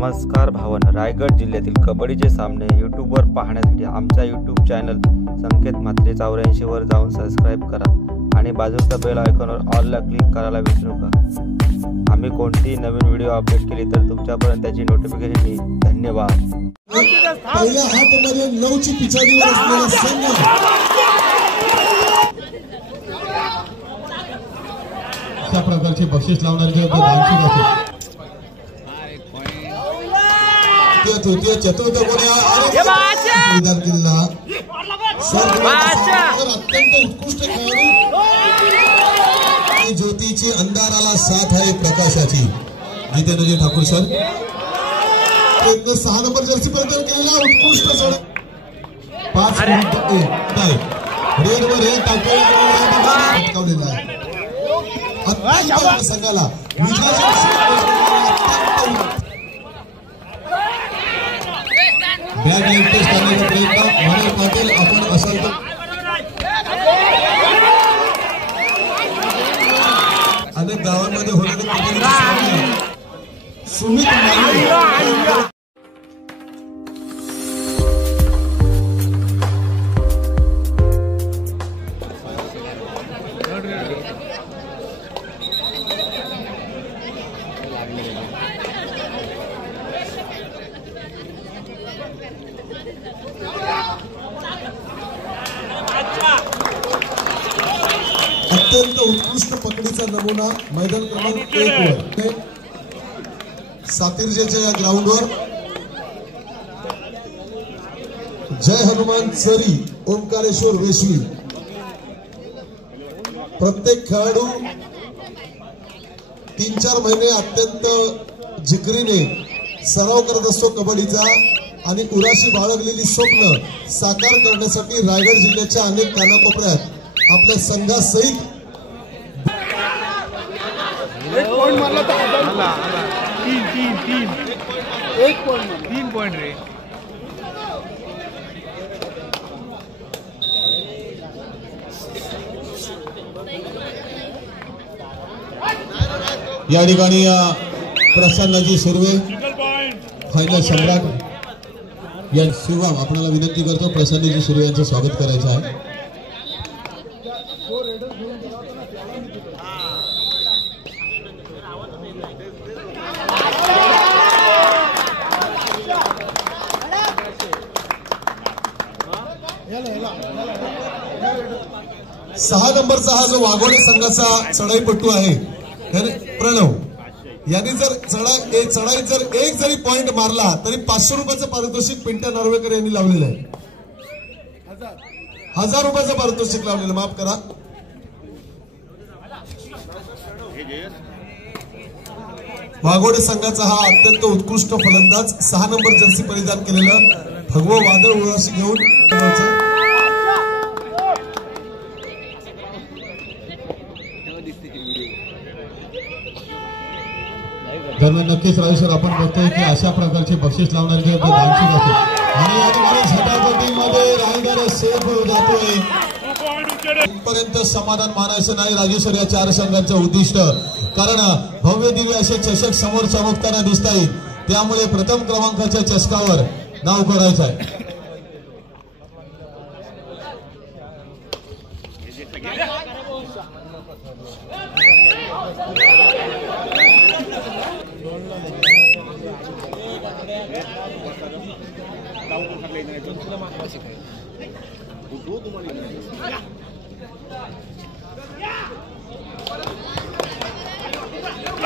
नमस्कार भावांनो, रायगड जिल्ह्यातील कबड्डीचे सामने यूट्यूबवर पाहण्यासाठी आमच्या यूट्यूब चॅनल संकेत म्हात्रे 84 वर जाऊन सबस्क्राइब करा आणि बाजूच्या बेल आयकॉनवर ऑल ला क्लिक करायला विसरू नका। आम्ही कोणतीही नवीन व्हिडिओ अपडेट केली तर तुमच्यापर्यंत त्याची नोटिफिकेशन येईल। धन्यवाद। पहिल्या हातमध्ये 9 ची पिछाडीवर असलेला संघ अशा प्रकारचे बक्षीस लावणारे तृतीय चतुर्थ कोणी मैदान केलेला अत्यंत उत्कृष्ट खेळाडू ज्योतीची अंधाराला साथ आहे प्रकाशाची Jitendraji Thakur sir 6 number Jersey पर्यंत केलेला उत्कृष्ट चढ 5 नाही रेड वर हे टाकलेला आहे संघाला बॅग टेस्ट करण्याचा प्रयत्न मनोज पाटील आपण असाल तर अनेक गावांमध्ये होणारे सुमित अत्यंत उत्कृष्ट पकडीचा नमुना मैदान क्रमांक 1 वर सातिर्जेच्या या ग्राउंडवर जय हनुमान चरी ओंकारेश्वर वेशवी प्रत्येक खेळाडू 3-4 महिने अत्यंत जिगरीने सराव करत असतो कबड्डीचा आणि उराशी बाळगलेली स्वप्न साकार करण्यासाठी रायगड जिल्ह्याच्या अनेक कानाकोपऱ्यात आपल्या संघासहित एक पॉइंट मारला तीन पॉइंट रे या ठिकाणी प्रसन्नजी सुर्वे फायनल सम्राट या शिवम आपल्याला विनंती करतो प्रसन्नजी सुर्वे यांचं स्वागत करायचं आहे। सहा नंबरचा हा जो वाघोडे संघाचा चढाईपट्टू आहे प्रणव यांनी जर चढाईत जर एक जरी पॉइंट मारला तरी 500 रुपयाचं पारितोषिक पिंट्या नार्वेकर यांनी लावलेलं आहे। 1000 रुपयाचं पारितोषिक लावलेलं माफ करा। वाघोडे संघाचा हा अत्यंत उत्कृष्ट फलंदाज 6 नंबर जर्सी परिधान केलेलं भगवं वादळ उराशी घेऊन दरम्यान नक्कीच राहू सर आपण बघतोय की अशा प्रकारचे बक्षीस लावणारे आणि या ठिकाणी झटापटीमध्ये रायगड सेफ जातोय पर्यंत समाधान मानायचं नाही राजू सर या 4 संघांचं उद्दिष्ट कारण भव्य दिव्य असे चषक समोर चमकताना दिसत आहेत त्यामुळे प्रथम क्रमांकाच्या चषकावर नाव करायचं आहे।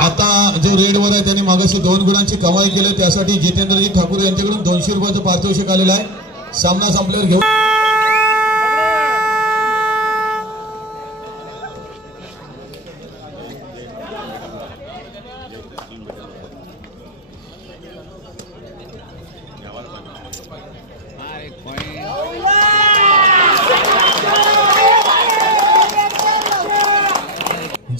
आता जो रेडवर आहे त्यांनी मागाशी 2 गुणांची कमाई केली त्यासाठी जितेंद्रजी ठाकूर यांच्याकडून 200 रुपयाचं पारितोषिक आलेलं आहे। सामना संपल्यावर घेऊ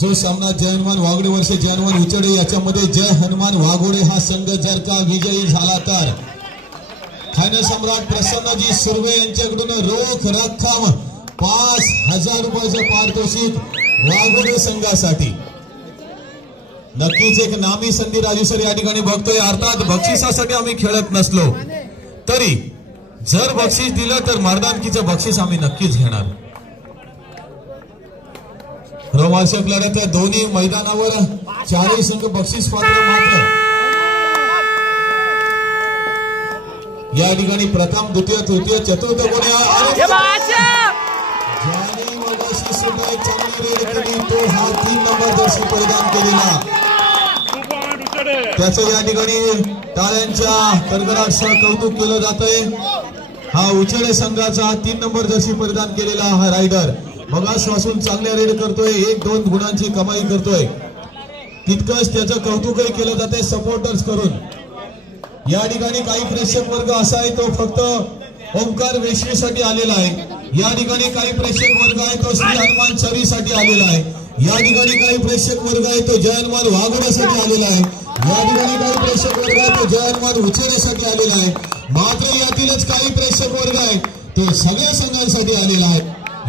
जो सामना जय हनुमान वाघोडे वर्षे जय हनुमान उचडे याच्यामध्ये जय हनुमान वाघोडे हा संघ जर का विजयी झाला तर फायनल सम्राट प्रसन्नजी सुर्वे यांच्याकडून रोख रक्कम 5000 रुपयाचं पारितोषिक वाघोडे संघासाठी। नक्कीच एक नामी संधी राजू सर या ठिकाणी बघतोय. अर्थात बक्षिसासाठी आम्ही खेळत नसलो तरी जर बक्षीस दिलं तर मर्दानकीचं बक्षीस आम्ही नक्कीच घेणार. रोमांचक लढत आहे. दोन्ही मैदानावर 4 संघ बक्षीस पात्र. मात्र या ठिकाणी प्रथम द्वितीय तृतीय चतुर्थ कोणी ज्याने मगाशी सुद्धा एक चांगली रेड केली तो हा 3 नंबर जर्सी परिधान केलेला. त्याचं या ठिकाणी टाळ्यांच्या कडकडाटासह कौतुक केलं जातंय. हा उचेडे संघाचा 3 नंबर जर्सी परिधान केलेला हा रायडर मगासपासून चांगल्या रेड करतोय. 1-2 गुणांची कमाई करतोय. तितकंच त्याचं कौतुकही केलं जातंय सपोर्टर्स करून. या ठिकाणी काही प्रेक्षक वर्ग असा आहे तो फक्त ओंकार वेशवीसाठी आलेला आहे. या ठिकाणी काही प्रेक्षक वर्ग आहे तो श्री हनुमान चरीसाठी आलेला आहे. या ठिकाणी काही प्रेक्षक वर्ग आहे तो जय हनुमान वाघोड्यासाठी आलेला आहे. या ठिकाणी काही प्रेक्षक वर्ग आहे तो जय हनुमान उचेड्यासाठी आलेला आहे. मात्र यातीलच काही प्रेक्षक वर्ग आहे तो सगळ्या संघांसाठी आलेला आहे.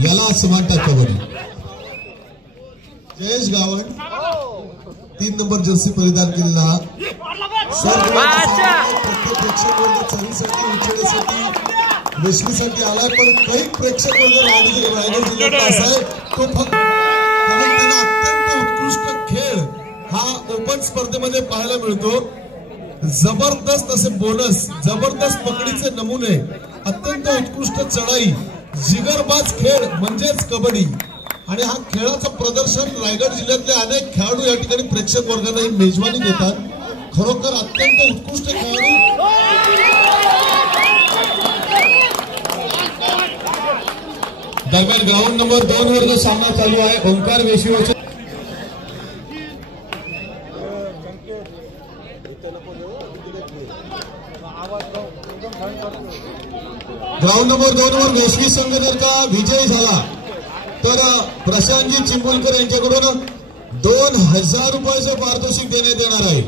यालाच म्हणतात कबड्डी. जयेश गावंड 3 नंबर जर्सी परिधान केलेला प्रत्येक प्रेक्षक वर्ग चरीसाठी उचेड्यासाठी वेशवीसाठी आलाय. पण काही प्रेक्षक वर्ग रायगड जिल्ह्यात असा आहे तो फक्त अत्यंत उत्कृष्ट खेळ हा ओपन स्पर्धेमध्ये पाहायला मिळतो. जबरदस्त असे बोनस, जबरदस्त पकडीचे नमुने, अत्यंत उत्कृष्ट चढाई, जिगरबाज खेळ म्हणजेच कबड्डी. आणि हा खेळाचं प्रदर्शन रायगड जिल्ह्यातले अनेक खेळाडू या ठिकाणी प्रेक्षक वर्गांना ही मेजवानी देतात. खरोखर अत्यंत उत्कृष्ट खेळाडू. दरम्यान ग्राउंड नंबर 2 वर जो सामना चालू आहे ओंकार वेशवीचा ग्राउंड नंबर 2 वर वेशवी संघ जर का विजय झाला तर प्रशांतजी चिंबुलकर यांच्याकडून 2000 रुपयाचं पारितोषिक देण्यात येणार आहे.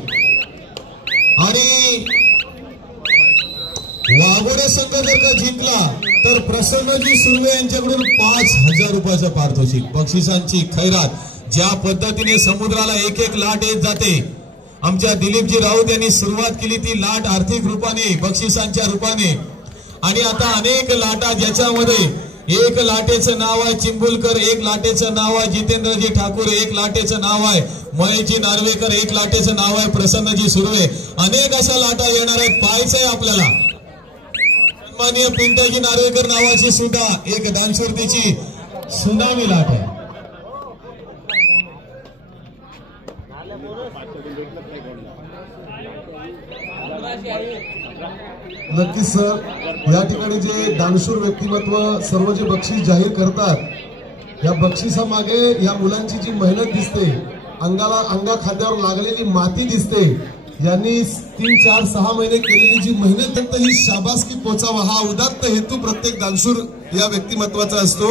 आणि वाघोडे संघ जर का जिंकला तर प्रसन्नजी सुर्वे यांच्याकडून 5000 रुपयाचं पारितोषिक. बक्षिसांची खैरात ज्या पद्धतीने समुद्राला एक एक लाट येत जाते. आमच्या दिलीपजी राऊत यांनी सुरुवात केली ती लाट आर्थिक रूपाने बक्षिसांच्या रूपाने. आणि आता अनेक लाटा ज्याच्यामध्ये एक लाटेचं नाव आहे चिंबुलकर, एक लाटेचं नाव आहे जितेंद्रजी ठाकूर, एक लाटेचं नाव आहे महेशजी नार्वेकर, एक लाटेचं नाव आहे प्रसन्नजी सुर्वे. अनेक अशा लाटा येणार आहेत. पाहायचंय आपल्याला. सन्माननीय पिंटाजी नार्वेकर नावाची सुद्धा एक दानशूर्तीची सुनामी लाट आहे. नक्कीच सर, या ठिकाणी जे दानशूर व्यक्तिमत्व सर्व जे बक्षीस जाहीर करतात या बक्षिसामागे या मुलांची जी मेहनत दिसते, अंगा खांद्यावर लागलेली माती दिसते, यांनी 3, 4, 6 महिने केलेली जी मेहनत फक्त ही शाबासकी पोचावा हा उदात्त हेतू प्रत्येक दानशूर या व्यक्तिमत्वाचा असतो.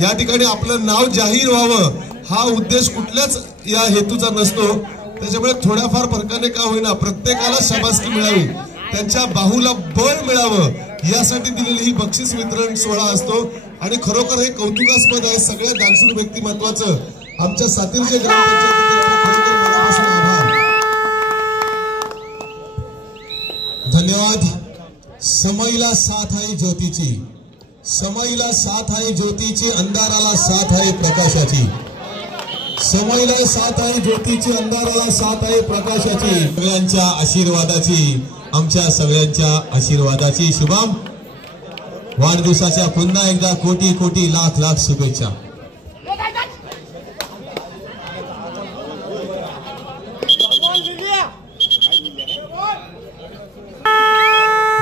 या ठिकाणी आपलं नाव जाहीर व्हावं हा उद्देश कुठल्याच या हेतूचा नसतो. त्याच्यामुळे थोड्याफार फरकाने का होईना प्रत्येकाला शाबासकी मिळावी, त्यांच्या बाहूला बळ मिळावं यासाठी दिलेली ही बक्षीस वितरण सोहळा असतो. आणि खरोखर हे कौतुकास्पद आहे. सगळ्या दानशूर व्यक्तिमत्वाचं आमच्या सातीरच्या ग्रामपंचायतीतर्फे खरोखर मनापासून आभार. धन्यवाद. समईला साथ आहे ज्योतीची, समईला साथ आहे ज्योतीची, अंधाराला साथ आहे प्रकाशाची. समईला साथ आहे ज्योतीची, अंधाराला साथ आहे प्रकाशाची. सगळ्यांच्या आशीर्वादाची, आमच्या सगळ्यांच्या आशीर्वादाची. शुभम, वाढदिवसाच्या पुन्हा एकदा कोटी कोटी लाख लाख शुभेच्छा.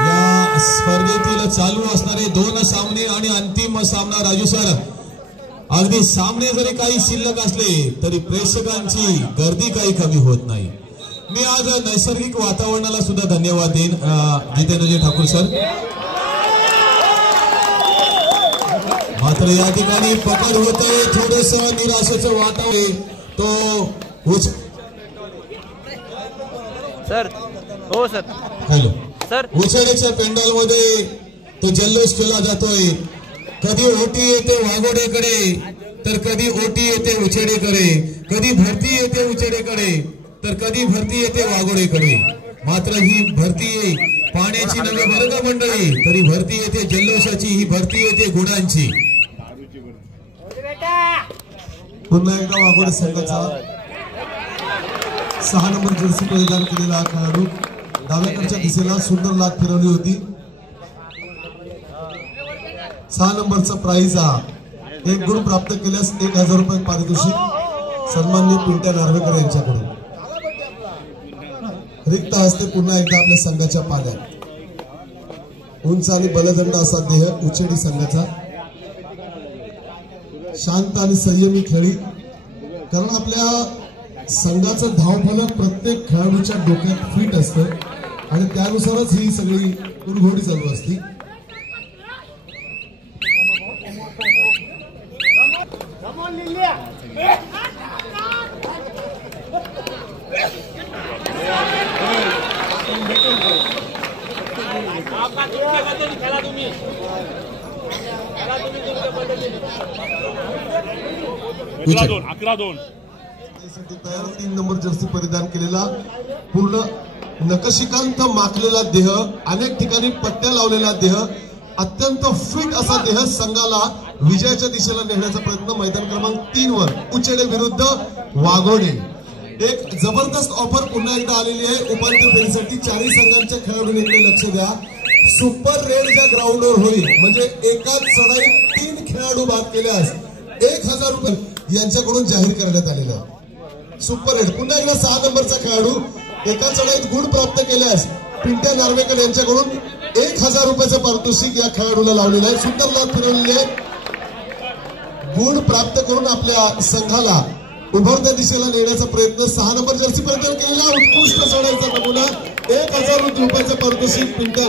या स्पर्धेतील चालू असणारे 2 सामने आणि अंतिम सामना राजू सर, अगदी सामने जरी काही शिल्लक असले तरी प्रेक्षकांची गर्दी काही कमी होत नाही. मी आज नैसर्गिक वातावरणाला सुद्धा धन्यवाद देईन जितेंद्रजी ठाकूर सर. मात्र या ठिकाणी पकड होते, थोडस निराशेचं वातावरण तो सर. हो सर. Hello sir. उचेडीच्या पेंडॉल मध्ये तो जल्लोष केला जातोय. कधी ओटी येते वाघोड्याकडे तर कधी ओटी येते उचेडेकडे, कधी भरती येते उचेडेकडे, तर कधी भरती येते वाघोडेकडे. मात्र ही भरती पाण्याची नव्हे बरं का मंडळी, तरी भरती येते जल्लोषाची, ही भरती येते गुणांची. पुन्हा एकदा वाघोडे संघाचा 6 नंबर जर्सी परिधान केलेला खेळाडू डाव्याकडच्या दिशेला सुंदर लाट फिरवली होती. 6 नंबरचा प्राइज हा 1 गुण प्राप्त केल्यास 1000 रुपये पारितोषिक सन्माननीय पिंट्या नार्वेकर यांच्याकडून. रिक्त हस्ते पुन्हा एकदा आपल्या संघाच्या पाल्यात. उंच आणि बलदंड असा देह उचेडी संघाचा. शांत आणि संयमी खेळी, कारण आपल्या संघाचं धावफलक प्रत्येक खेळाडूच्या डोक्यात फिट असतं आणि त्यानुसारच ही सगळी उरघोडी चालू असते. तयार 3 नंबर जर्सी परिधान केलेला पूर्ण नकशिकांत माखलेला देह, अनेक ठिकाणी पट्ट्या लावलेला देह, अत्यंत फिट असा देह संघाला विजयाच्या दिशेला नेण्याचा प्रयत्न मैदान क्रमांक 3 वर उचेडे विरुद्ध वाघोडे. एक जबरदस्त ऑफर पुन्हा एकदा आलेली आहे उपांत्य फेरीसाठी. चारही संघांच्या खेळाडूंकडे लक्ष द्या. सुपर रेड ज्या ग्राउंडवर होईल, म्हणजे एकाच चढाईत 3 खेळाडू बाद केल्यास 1000 रुपये यांच्याकडून जाहीर करण्यात आलेला आहे. सुपर रेड पुन्हा एकदा 6 नंबरचा खेळाडू एका चढाईत गुण प्राप्त केल्यास पिंट्या नार्वेकर यांच्याकडून 1000 रुपयाचं पारितोषिक या खेळाडूला लावलेलं आहे. सुंदर लाभ फिरवलेली आहे. गुण प्राप्त करून आपल्या संघाला उभरत्या दिशेला नेण्याचा प्रयत्न 6 नंबर जर्सी परिधान केलेला उत्कृष्ट चढाईचा नमुना 1000 रुपयाचं पारितोषिक पिंट्या.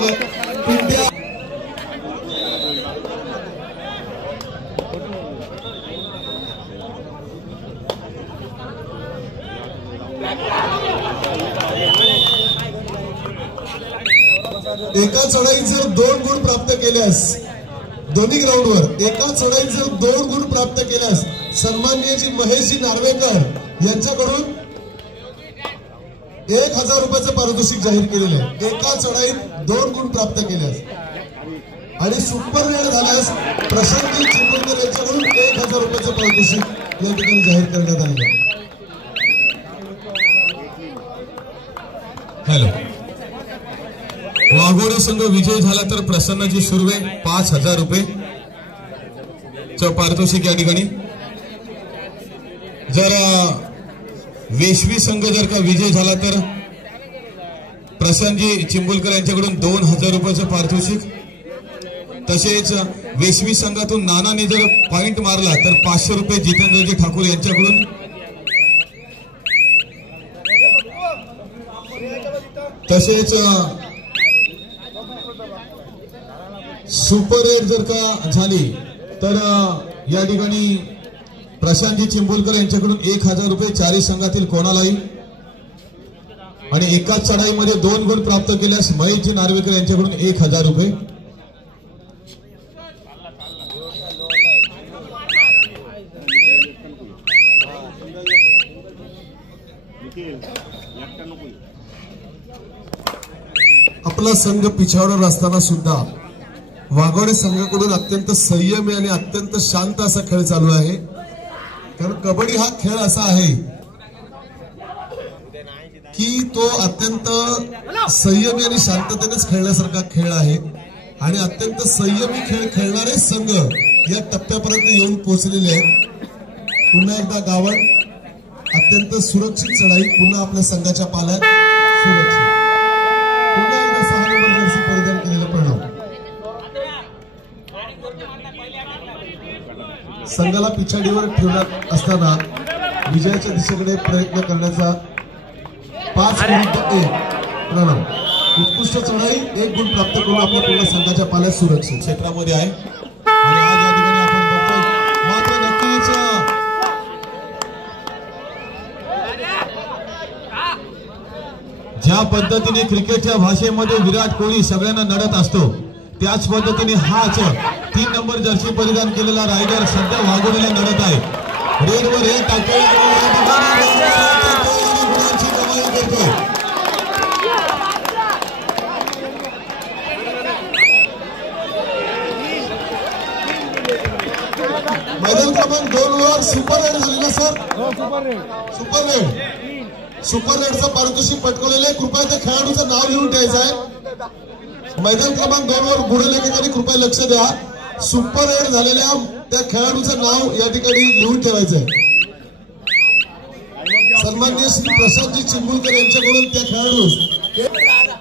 एका चढाईत जर 2 गुण प्राप्त केल्यास दोन्ही ग्राउंडवर एका चढाईत जर 2 गुण प्राप्त केल्यास सन्माननीय जी महेशजी नार्वेकर यांच्याकडून 1000 रुपयाचं पारितोषिक जाहीर केलेलं आहे. एका चढाईत 2 गुण प्राप्त केल्यास आणि सुपर रेड झाल्यास प्रशांतजी चिपळूणकर यांच्याकडून 1000 रुपयाचं पारितोषिक या ठिकाणी जाहीर करण्यात आलेलं आहे. हॅलो, वाघोडे संघ विजय झाला तर प्रसन्नजी सुर्वे 5000 रुपये पारितोषिक या ठिकाणी. जर वेशवी संघ जर का विजय झाला तर प्रसन्नजी चिंबुलकर यांच्याकडून 2000 रुपयाचं पारितोषिक. तसेच वेशवी संघातून नानाने जर पॉइंट मारला तर 500 रुपये जितेंद्रजी ठाकूर यांच्याकडून. तसेच सुपर रेड जर का झाली तर या ठिकाणी प्रशांतजी चिंबुलकर यांच्याकडून 1000 रुपये चारही संघातील कोणालाही. आणि एकाच चढाईमध्ये 2 गुण प्राप्त केल्यास महेशजी नार्वेकर यांच्याकडून 1000 रुपये. आपला संघ पिछावर असताना सुद्धा वाघोडे संघाकडून अत्यंत संयमी आणि अत्यंत शांत असा खेळ चालू आहे. कारण कबड्डी हा खेळ असा आहे की तो अत्यंत संयमी आणि शांततेनेच खेळण्यासारखा खेळ आहे आणि अत्यंत संयमी खेळ खेळणारे संघ या टप्प्यापर्यंत येऊन पोहोचलेले आहेत. पुन्हा एकदा गावण अत्यंत सुरक्षित चढाई पुन्हा आपल्या संघाच्या पाल्यात सुरक्षित. पुन्हा एकदा 6 नंबर जर्सी परिधान केलेलं परिणाम संघाला पिछाडीवर ठेवण्यात असताना विजयाच्या दिशेकडे प्रयत्न करण्याचा 5 विरुद्ध 1 प्रणव. उत्कृष्ट चढाई 1 गुण प्राप्त करून आपल्या पूर्ण संघाच्या पाल्यात सुरक्षित क्षेत्रामध्ये आहे. आणि आज या ठिकाणी आपण बघतोय मात्र नक्कीच ज्या पद्धतीने क्रिकेटच्या भाषेमध्ये विराट कोहली सगळ्यांना नडत असतो त्याच पद्धतीने हाच 3 नंबर जर्सी परिधान केलेला रायडर सध्या वाघोडीला लढत आहे. रेडवर हे गुणांची कमाई करतोय. मैदान क्रमांक 2 वर सुपर रेड झालेला सर. सुपर रेडचं पारितोषिक पटकवलेले. कृपया त्या खेळाडूचं नाव लिहून द्यायचं आहे. मैदान क्रमांक 2 वर गुणलेखकांनी कृपया लक्ष द्या. सुपर रेड झालेल्या त्या खेळाडूचं नाव या ठिकाणी लिहून ठेवायचंय. सन्माननीय श्री प्रशांतजी चिंबुलकर यांच्याकडून त्या खेळाडू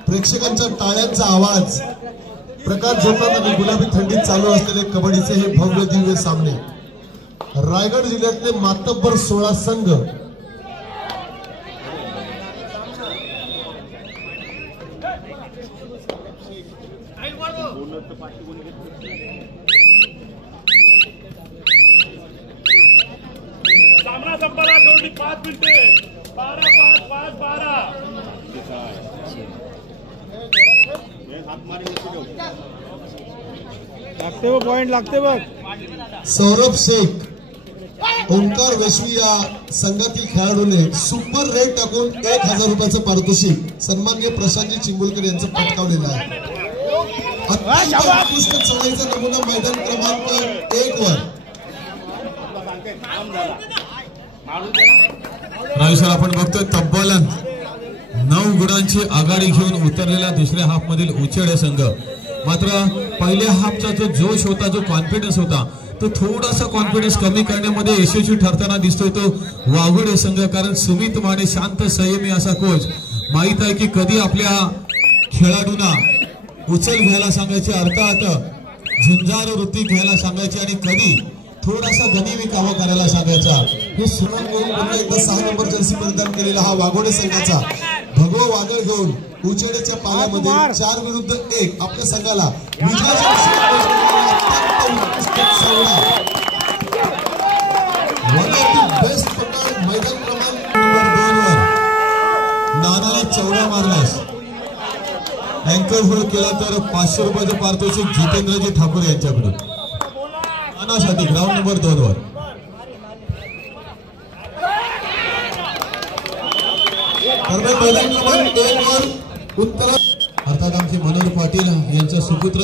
प्रेक्षकांच्या टाळ्यांचा आवाज प्रकाश झोतात आणि गुलाबी थंडीत चालू असलेले कबड्डीचे हे भव्य दिव्य सामने. रायगड जिल्ह्यातले मातब्बर 16 संघ सामना संपला. शेवटी 5 मिनिटे. 12-5-5-12. लागते बघ पॉइंट लागते बघ. सौरभ शेख ओंकार वेशवी या संघातील खेळाडूने सुपर रेड टाकून 1000 रुपयाचं पारितोषिक सन्माननीय प्रशांतजी चिंबुलकर यांचं पटकावलेलं आहे. अत्यंत उत्कृष्ट चढाईचा नमुना मैदान क्रमांक 1 वर. राजसर आपण बघतोय तब्बल 9 गुणांची आघाडी घेऊन उतरलेला दुसऱ्या हाफ मधील उचेडे संघ. मात्र पहिल्या हाफचा जो जोश होता, जो कॉन्फिडन्स होता, तो थोडासा कॉन्फिडन्स कमी करण्यामध्ये यशस्वी ठरताना दिसतोय तो वाघोडे संघ. कारण सुमित माने शांत संयमी असा कोच माहित आहे की कधी आपल्या खेळाडूंना उचल घ्यायला सांगायचे, अर्थात झुंजार वृत्ती घ्यायला सांगायची आणि कधी थोडासा गनिमी कावा करायला सांगायचा. हे सुरुवात करून पुन्हा एकदा 6 नंबर जर्सी परिधान केलेला हा वाघोडे संघाचा भगवा वादळ घेऊन उचेडेच्या पाल्यामध्ये 4 विरुद्ध 1 आपल्या संघाला बेस्ट पकड. मैदान क्रमांक 2 वर नानाला चौरा मारलास अँकर होल्ड केला तर 500 रुपयाचं पारितोषिक जितेंद्रजी ठाकूर यांच्याकडून. नानासाठी ग्राउंड नंबर 2 वर मैदान क्रमांक 1 वर उत्तर अर्थात आमचे मनोहर पाटील यांचा सुपुत्र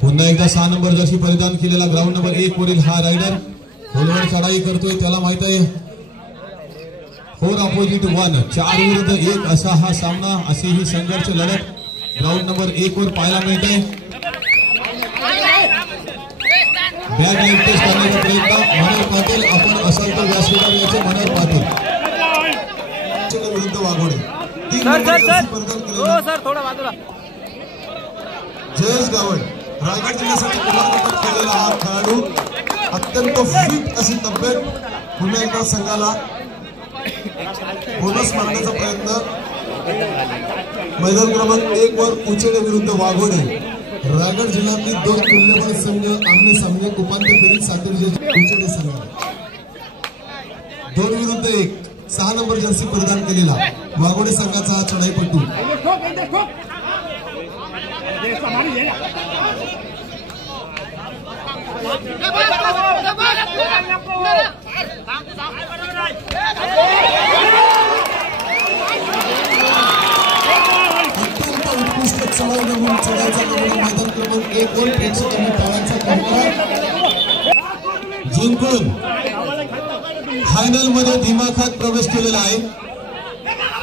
पुन्हा एकदा 6 नंबर जर्सी परिधान केलेला ग्राउंड नंबर 1 वरील हा रायडर खोलवर चढाई करतोय. त्याला माहित आहे 4 अपोजिट 1 4 विरुद्ध 1 असा हा सामना, अशी ही संघर्ष लढत ग्राउंड नंबर 1 वर पाहायला मिळते. बॅग लाईट टेस्ट करण्याचा प्रयत्न मनोहर पाटील. आपण असाल तर व्यासपीठावर याचे मनोहर पाटील विरुद्ध Waghode. 3 sir number sir Jersey sir परिधान हो केलेला सर थोडा बाजूला. जयेश गावड रायगड जिल्ह्यासाठी पुनर्गठन केलेला हा खेळाडू अत्यंत फिट अशी तब्येत. पुन्हा एकदा संघाला बोनस मारण्याचा प्रयत्न. मैदान क्रमांक 1 वर उचेडे विरुद्ध वाघोडे. रायगड जिल्ह्यातली 2 तुल्यबळ संघ आमने सामने उपांत्य फेरीत सातेरीचे उचेडे संघ 2 विरुद्ध 1 6 नंबर जर्सी परिधान केलेला वाघोडे संघाचा हा चढाईपटू. उत्कृष्ट चढाई नमून चढायचा नमुना मैदान क्रमांक 1 वर प्रेक्षकांनी टाळ्यांचा कडकडाट जिंकून फायनल मध्ये दिमाखात प्रवेश केलेला आहे.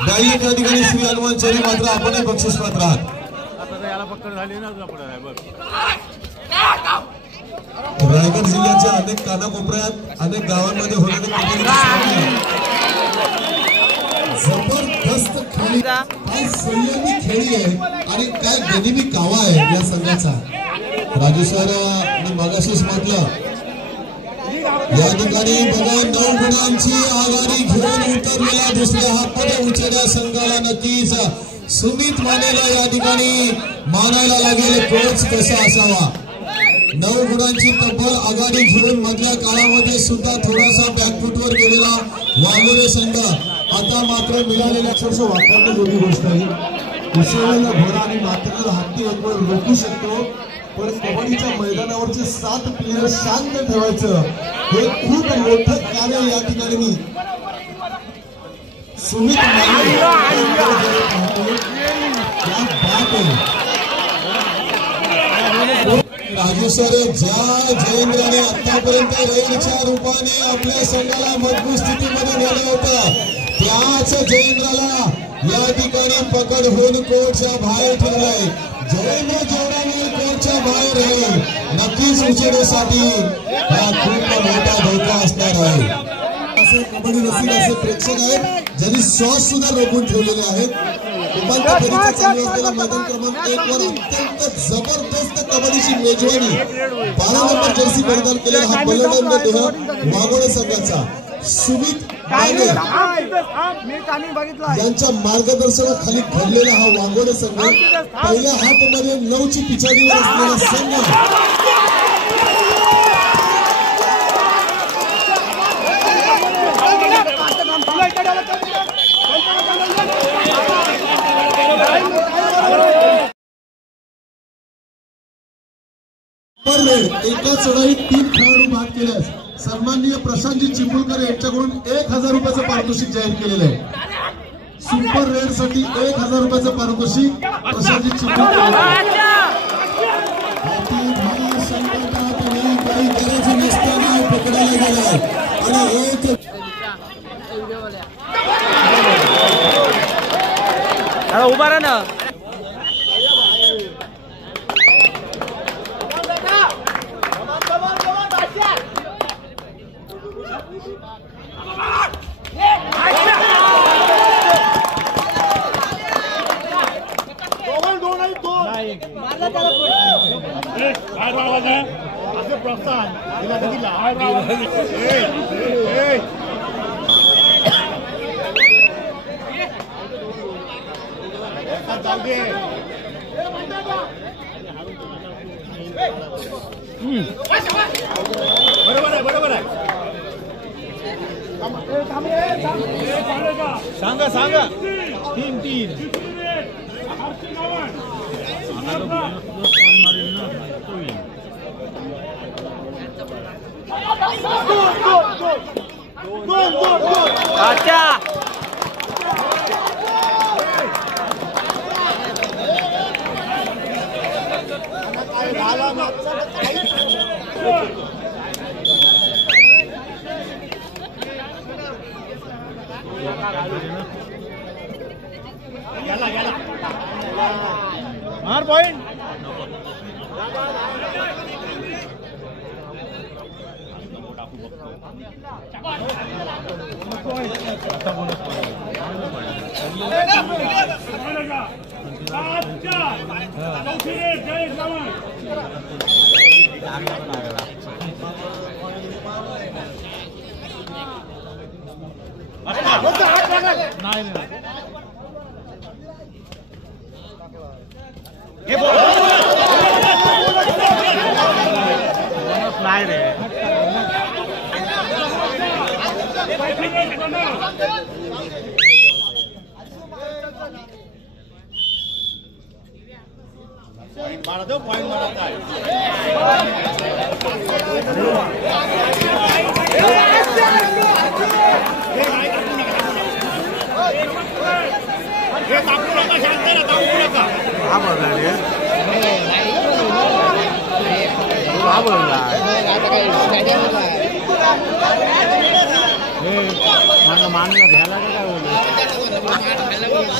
डायरेक्ट या ठिकाणी श्री हनुमान चरी मात्र आपणही बक्षीसपात्र आहात. रायगड जिल्ह्याच्या अनेक कानाकोपऱ्यात अनेक गावांमध्ये होणारे कबड्डीचे सामने जबरदस्त खेळी, काय संयमी खेळी आहे आणि काय गनिमी कावा आहे या संघाचा. राजू सर मगाशीच म्हटलं या ठिकाणी बघा 9 गुणांची आघाडी घेऊन उतरलेला दुसऱ्या हाफमध्ये उचेडा संघाला नक्कीच सुमित मानेला या ठिकाणी मानायला लागेल. कोच कसा असावा. 9 गुणांची तब्बल आघाडी घेऊन मधल्या काळामध्ये सुद्धा थोडासा बॅकफुटवर गेलेला वाघोडे संघ आता मात्र मिळालेल्या अक्षरशः वापरण्याजोगी गोष्ट आहे. उसळलेला घोडा आणि मातेला हत्ती एक वेळ रोखू शकतो, पण कबड्डीच्या मैदानावरचे 7 प्लेयर शांत ठेवायचं हे खूप मोठं कार्य या ठिकाणी सुमित राजू सर, ज्या जयेंद्राने आतापर्यंत रेडच्या रूपाने आपल्या संघाला मजबूत स्थितीमध्ये नेलं होतं, त्याच जयेंद्राला या ठिकाणी पकड होऊन कोर्टच्या बाहेर ठेवलाय. जयेंद्र जेवढा वेळ कोर्टच्या बाहेर आहे, नक्कीच उचलण्यासाठी हा खूप मोठा धोका असणार आहे. असे कबड्डी रसिक असे प्रेक्षक आहेत ज्यांनी शॉट सुद्धा रोखून ठेवलेले आहेत. उपांत्य फेरीचा चालू असलेला मैदान क्रमांक 1 वर अत्यंत जबरदस्त कबड्डीची मेजवानी 12 नंबर जर्सी परिधान केलेला हा बलवंत देह वाघोळे संघाचा सुमित यांच्या मार्गदर्शनाखाली घडलेला हा वाघोळे संघ पहिल्या हाफमध्ये 9ची पिछाडीवर असलेला संघ एका चढाईत 3 खेळाडू बाद केल्यास सन्माननीय प्रशांतजी चिंबुलकर यांच्याकडून 1000 रुपयाचं पारितोषिक जाहीर केलेलं आहे. सुपर रेड साठी 1000 रुपयाचं पारितोषिक प्रशांतजी चिंबुलकर. काही करायचं नसताना पकडायला गेलाय आणि उभा राहा ना. बरोबर आहे. सांगा 3-3 अच्छा मार पॉइंट. नाही रे. पॉइंट मारता है.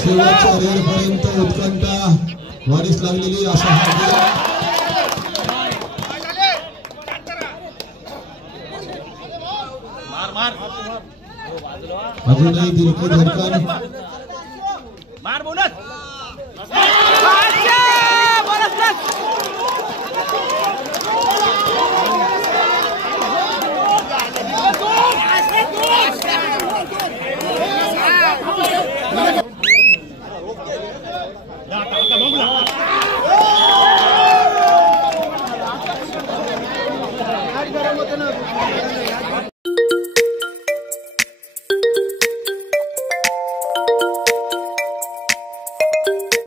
शेवटच्या रेडपर्यंत उत्कंठा वाढीस लागलेली अशा अजूनही दिलकी धडकन मार बोनस.